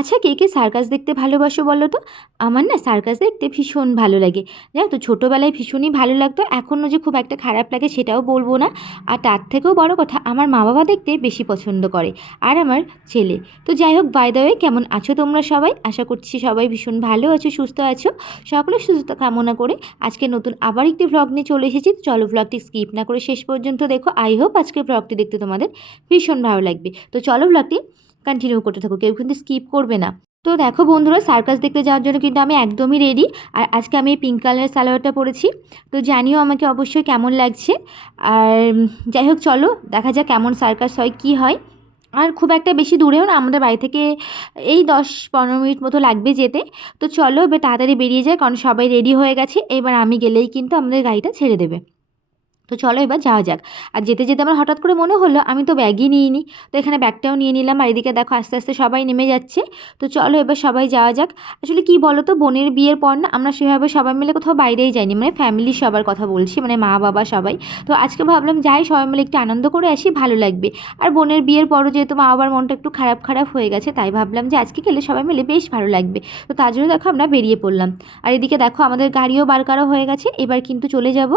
আচ্ছা কে কে সার্কাস দেখতে ভালোবাসো বলো তো? আমার না সার্কাস দেখতে ভীষণ ভালো লাগে। জানো তো, ছোটোবেলায় ভীষণই ভালো লাগতো, এখনও যে খুব একটা খারাপ লাগে সেটাও বলব না। আর তার থেকেও বড় কথা, আমার মা বাবা দেখতে বেশি পছন্দ করে, আর আমার ছেলে। তো যাই হোক বাই দ্য ওয়ে কেমন আছো তোমরা সবাই? আশা করছি সবাই ভীষণ ভালো আছো, সুস্থ আছো। সকলে সুস্থতা কামনা করে আজকে নতুন আবার একটি ভ্লগ নিয়ে চলে এসেছি। চলো ভ্লগটি স্কিপ না করে শেষ পর্যন্ত দেখো। আই হোপ আজকের ভ্লগটি দেখতে তোমাদের ভীষণ ভালো লাগবে। তো চলো ভ্লগটি কন্টিনিউ করতে থাকো, কেউ কিন্তু স্কিপ করবে না। তো দেখো বন্ধুরা সার্কাস দেখতে যাওয়ার জন্য কিন্তু আমি একদমই রেডি আর আজকে আমি পিঙ্ক কালারের সালোয়ারটা পরেছি। তো জানিও আমাকে অবশ্যই কেমন লাগছে। আর যাই হোক, চলো দেখা যাক কেমন সার্কাস হয়, কি হয়। আর খুব একটা বেশি দূরেও না, আমাদের বাড়ি থেকে এই দশ পনেরো মিনিট মতো লাগবে যেতে। তো চলো এবার তাড়াতাড়ি বেরিয়ে যায় কারণ সবাই রেডি হয়ে গেছে। এবার আমি গেলেই কিন্তু আমাদের গাড়িটা ছেড়ে দেবে। তো চলো এবার যাওয়া যাক। আর যেতে যেতে আমার হঠাৎ করে মনে হলো, আমি তো ব্যাগই নিইনি। তো এখানে ব্যাগটাও নিয়ে নিলাম। আর এদিকে দেখো, আস্তে আস্তে সবাই নেমে যাচ্ছে। তো চলো এবার সবাই যাওয়া যাক। আসলে কি বলো তো বোনের বিয়ের পর না আমরা সেভাবে সবাই মিলে কোথাও বাইরেই যাইনি। মানে ফ্যামিলি সবার কথা বলছি মানে মা, বাবা সবাই। তো আজকে ভাবলাম যাই, সবাই মিলে একটু আনন্দ করে আসি, ভালো লাগবে। আর বোনের বিয়ের পরও যেহেতু মা, বাবার মনটা একটু খারাপ খারাপ হয়ে গেছে, তাই ভাবলাম যে আজকে গেলে সবাই মিলে বেশ ভালো লাগবে। তো তার জন্য দেখো আমরা বেরিয়ে পড়লাম। আর এদিকে দেখো, আমাদের গাড়িও বার হয়ে গেছে। এবার কিন্তু চলে যাব।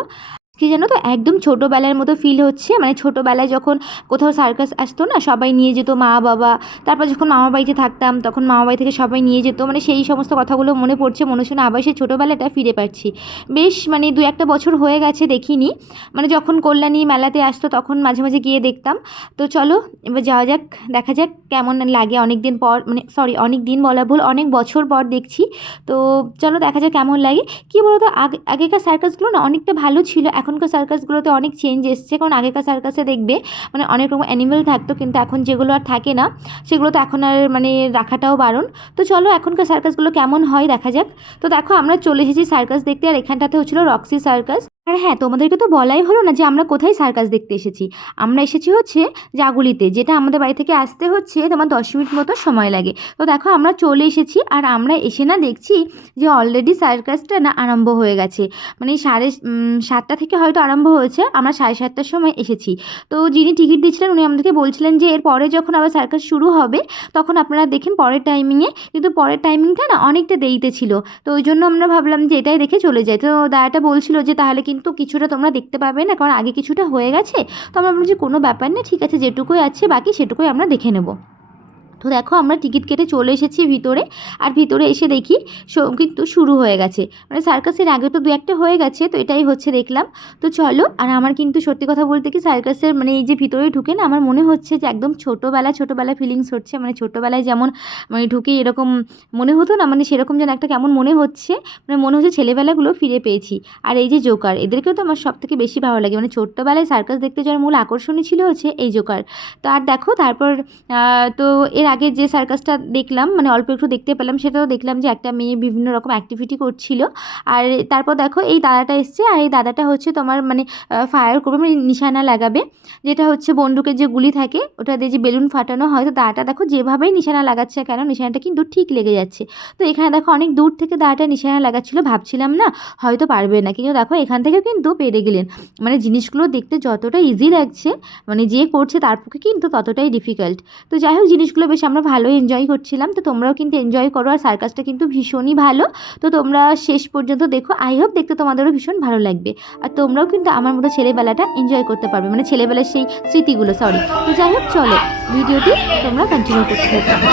কি জানো তো, একদম ছোটোবেলার মতো ফিল হচ্ছে। মানে ছোটোবেলায় যখন কোথাও সার্কাস আসতো না, সবাই নিয়ে যেত মা, বাবা। তারপর যখন মামা বাড়িতে থাকতাম, তখন মামা বাড়ি থেকে সবাই নিয়ে যেত। মানে সেই সমস্ত কথাগুলো মনে পড়ছে, মনে হচ্ছে না আবার সেই ছোটোবেলাটা ফিরে পাচ্ছি। বেশ মানে দু একটা বছর হয়ে গেছে দেখিনি। মানে যখন কল্যাণী মেলাতে আসতো, তখন মাঝে মাঝে গিয়ে দেখতাম। তো চলো, এবার যাওয়া যাক, দেখা যাক কেমন লাগে। অনেক দিন পর মানে সরি অনেক দিন বলা ভুল, অনেক বছর পর দেখছি। তো চলো, দেখা যাক কেমন লাগে। কী বলতো, আগে, আগেকার সার্কাসগুলো না অনেকটা ভালো ছিল এখনকার সার্কাসগুলোতে অনেক চেঞ্জ এসছে। কারণ আগেকার সার্কাসে দেখবে মানে অনেক রকম অ্যানিমেল থাকতো, কিন্তু এখন যেগুলো আর থাকে না, সেগুলো তো এখন আর মানে রাখাটাও বারণ। তো চলো এখনকার সার্কাসগুলো কেমন হয় দেখা যাক। তো দেখো আমরা চলে এসেছি সার্কাস দেখতে, আর এখানটাতে হচ্ছিল রক্সি সার্কাস আর হ্যাঁ তোমাদেরকে তো বলাই হলো না যে আমরা কোথায় সার্কাস দেখতে এসেছি। আমরা এসেছি হচ্ছে জাগুলিতে, যেটা আমাদের বাড়ি থেকে আসতে হচ্ছে তোমার দশ মিনিট মতো সময় লাগে। তো দেখো আমরা চলে এসেছি আর আমরা এসে না দেখছি যে অলরেডি সার্কাসটা না আরম্ভ হয়ে গেছে। মানে সাড়ে সাতটা থেকে হয়তো আরম্ভ হয়েছে, আমরা সাড়ে সাতটার সময় এসেছি। তো যিনি টিকিট দিয়েছিলেন, উনি আমাদেরকে বলছিলেন যে এর পরে যখন আবার সার্কাস শুরু হবে, তখন আপনারা দেখেন পরের টাইমিংয়ে কিন্তু পরের টাইমিংটা না অনেকটা দেরিতে ছিল। তো ওই জন্য আমরা ভাবলাম যে এটাই দেখে চলে যাই। তো দাদাটা বলছিল যে তাহলে কিন্তু কিছুটা তোমরা দেখতে পাবে না, কারণ আগে কিছুটা হয়ে গেছে। তো আমরা বলছি কোনো ব্যাপার না, ঠিক আছে, যেটুকুই আছে বাকি সেটুকুই আমরা দেখে নেব। তো দেখো আমরা টিকিট কেটে চলে এসেছি ভিতরে। আর ভিতরে এসে দেখি কিন্তু শুরু হয়ে গেছে। মানে সার্কাসের আগে তো দু একটা হয়ে গেছে, তো এটাই হচ্ছে দেখলাম। তো চলো, আর আমার কিন্তু সত্যি কথা বলতে কি সার্কাসের মানে এই যে ভিতরে ঢুকে না আমার মনে হচ্ছে যে একদম ছোটোবেলা ছোটোবেলা ফিলিংস হচ্ছে। মানে ছোটোবেলায় যেমন মানে ঢুকে এরকম মনে হতো না মানে সেরকম যেন একটা কেমন মনে হচ্ছে। মানে মনে হচ্ছে ছেলেবেলাগুলো ফিরে পেয়েছি। আর এই যে জোকার, এদেরকেও তো আমার সব থেকে বেশি ভালো লাগে। মানে ছোট্টবেলায় সার্কাস দেখতে যাওয়ার মূল আকর্ষণই ছিল হচ্ছে এই জোকার। তো আর দেখো, তারপর তো এর আগে যে সার্কাসটা দেখলাম মানে অল্প একটু দেখতে পেলাম, সেটাও দেখলাম যে একটা মেয়ে বিভিন্ন রকম অ্যাক্টিভিটি করছিল। আর তারপর দেখো, এই দাদাটা এসছে, আর এই দাদাটা হচ্ছে তোমার মানে ফায়ার করবে মানে নিশানা লাগাবে। যেটা হচ্ছে বন্দুকের যে গুলি থাকে, ওটা দিয়ে যে বেলুন ফাটানো হয়, তো দাদাটা দেখো যেভাবেই নিশানা লাগাচ্ছে কেন, নিশানাটা কিন্তু ঠিক লেগে যাচ্ছে। তো এখানে দেখো অনেক দূর থেকে দাদাটা নিশানা লাগাচ্ছিল, ভাবছিলাম না, হয়তো পারবে না কিন্তু দেখো, এখান থেকে কিন্তু পেরে গেলেন। মানে জিনিসগুলো দেখতে যতটা ইজি লাগছে মানে যে করছে তার পক্ষে কিন্তু ততটাই ডিফিকাল্ট তো যাই হোক, জিনিসগুলো বেশ আমরা ভালো এনজয় করছিলাম। তো তোমরাও কিন্তু এনজয় করো আর সার্কাসটা কিন্তু ভীষণই ভালো। তো তোমরা শেষ পর্যন্ত দেখো। আই হোপ দেখতে তোমাদেরও ভীষণ ভালো লাগবে। আর তোমরাও কিন্তু আমার মতো ছেলেবেলাটা এনজয় করতে পারবে। মানে ছেলেবেলার সেই স্মৃতিগুলো সরি তো যাই হোক চলো ভিডিওটি তোমরা কন্টিনিউ করতে পারো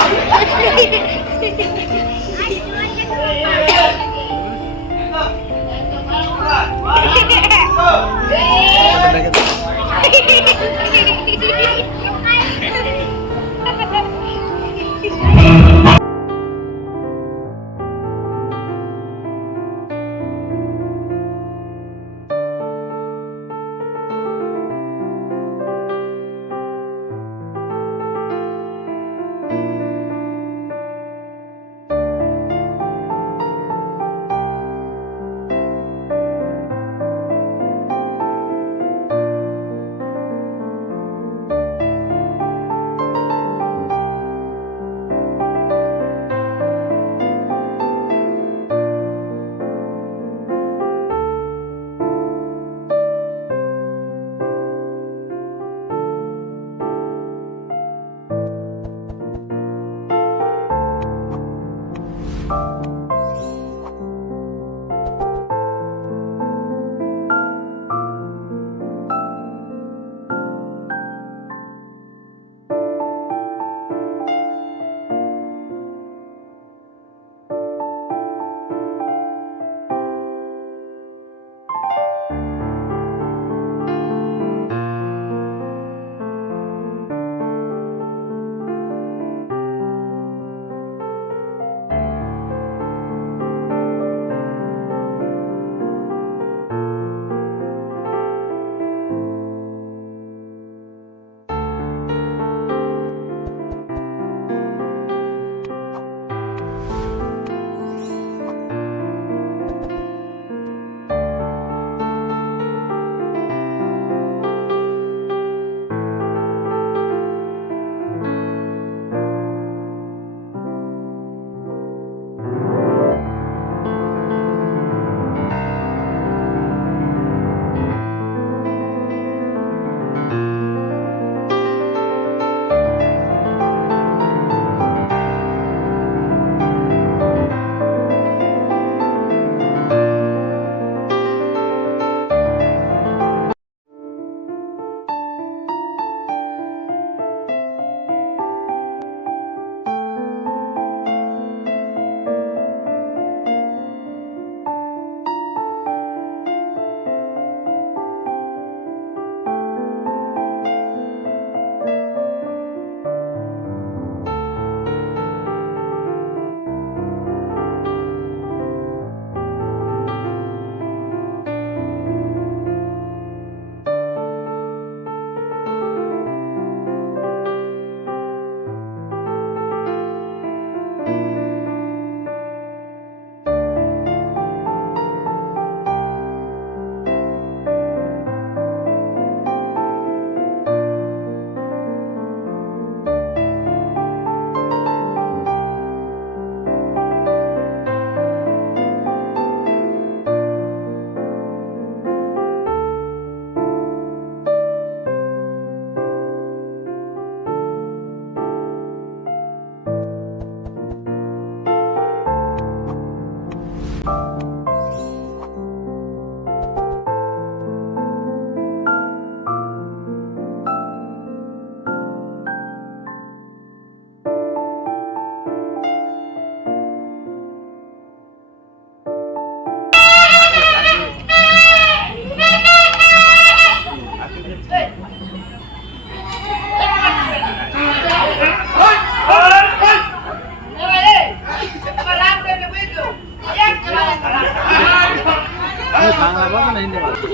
বাংলা ভাষা না হিন্দি ভাষা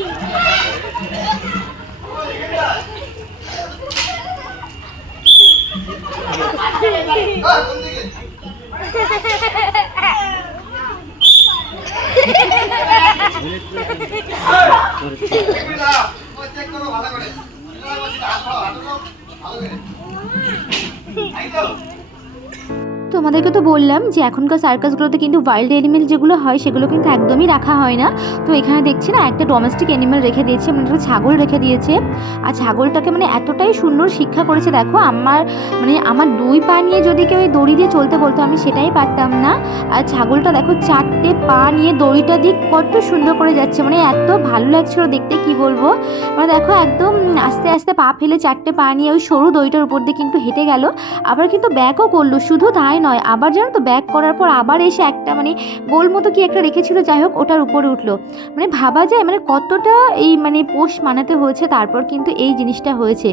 তোমাদেরকে তো বললাম যে এখনকার সার্কাসগুলোতে কিন্তু ওয়াইল্ড অ্যানিমেল যেগুলো হয়, সেগুলো কিন্তু একদমই রাখা হয় না। তো এখানে দেখছি না, একটা ডোমেস্টিক অ্যানিমেল রেখে দিয়েছে মানে একটা ছাগল রেখে দিয়েছে। আর ছাগলটাকে মানে এতটাই সুন্দর শিক্ষা করেছে, দেখো, আমার মানে আমার দুই পা নিয়ে যদি কেউ এই দড়ি দিয়ে চলতে বলতো, আমি সেটাই পারতাম না। আর ছাগলটা দেখো, চারটে পা নিয়ে দড়িটা দিয়ে কত সুন্দর করে যাচ্ছে মানে এত ভালো লাগছিল দেখতে, কি বলব? মানে দেখো, একদম আস্তে আস্তে পা ফেলে চারটে পা নিয়ে ওই সরু দড়িটার উপর দিয়ে কিন্তু হেঁটে গেল। আবার কিন্তু ব্যাকও করল, শুধু তাই নয়, আবার জানো তো ব্যাক করার পর আবার এসে একটা মানে গোল মতো কি একটা রেখেছিল, যাই হোক ওটার উপরে উঠল। মানে ভাবা যায় মানে কতটা এই মানে পোষ মানাতে হয়েছে, তারপর কিন্তু এই জিনিসটা হয়েছে।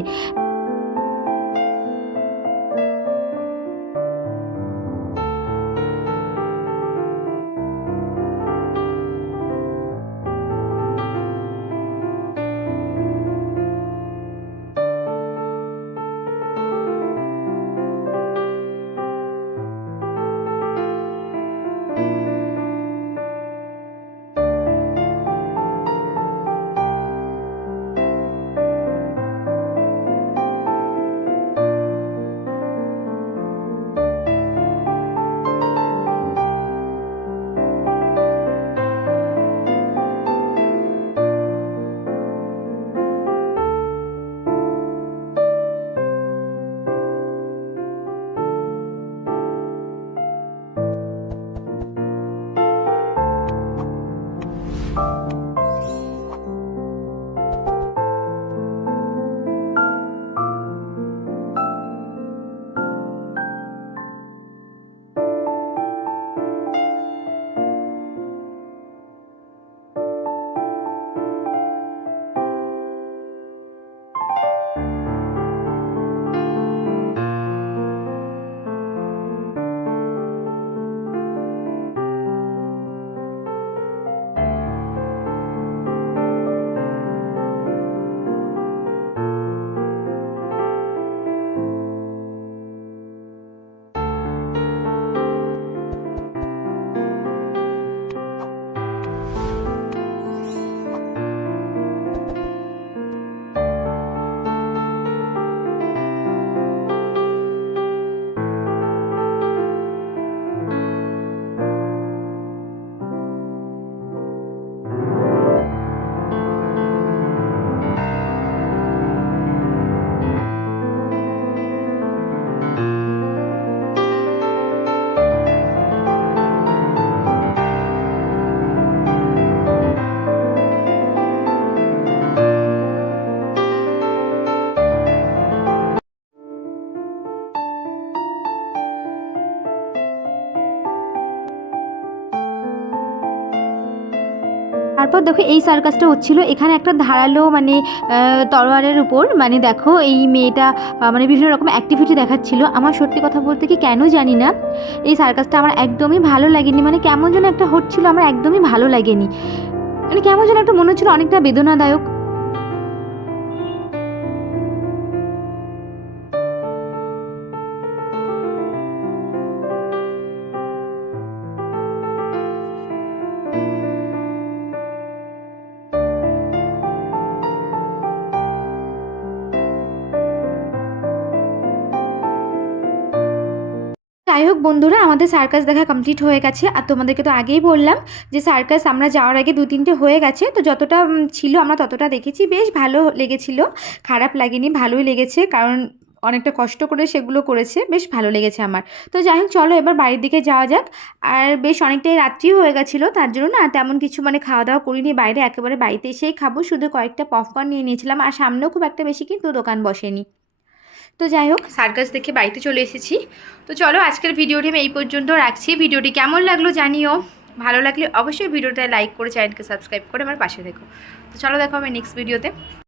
দেখো, এই সার্কাসটা হচ্ছিল এখানে একটা ধারালো মানে তরোয়ারের উপর। মানে দেখো, এই মেয়েটা মানে বিভিন্ন রকম অ্যাক্টিভিটি দেখাচ্ছিল। আমার সত্যি কথা বলতে কি কেন জানি না। এই সার্কাসটা আমার একদমই ভালো লাগেনি। মানে কেমন যেন একটা হচ্ছিল, আমার একদমই ভালো লাগেনি। মানে কেমন যেন একটা মনে হচ্ছিল অনেকটা বেদনাদায়ক। হোক বন্ধুরা, আমাদের সার্কাস দেখা কমপ্লিট হয়ে গেছে। আর তোমাদেরকে তো আগেই বললাম যে সার্কাস আমরা যাওয়ার আগে দু তিনটে হয়ে গেছে। তো যতটা ছিল আমরা ততটা দেখেছি। বেশ ভালো লেগেছিল। খারাপ লাগেনি, ভালোই লেগেছে। কারণ অনেকটা কষ্ট করে সেগুলো করেছে। বেশ ভালো লেগেছে আমার। তো যাই হোক, চলো এবার বাড়ির দিকে যাওয়া যাক। আর বেশ অনেকটাই রাত্রি হয়ে গেছিল তার জন্য না, তেমন কিছু মানে খাওয়া দাওয়া করিনি। বাইরে একেবারে বাড়িতে এসেই খাব। শুধু কয়েকটা পপকর্ন নিয়ে নিয়েছিলাম। আর সামনেও খুব একটা বেশি কিন্তু দোকান বসেনি। তো যাই হোক, সার্কাস দেখে বাড়িতে চলে এসেছি। তো চলো আজকের ভিডিওটি আমি এই পর্যন্ত রাখছি। ভিডিওটি কেমন লাগল জানিও। ভালো লাগলে অবশ্যই ভিডিওটা লাইক করে চ্যানেলকে সাবস্ক্রাইব করে আমার পাশে দেখো তো চলো দেখো আমি নেক্সট ভিডিওতে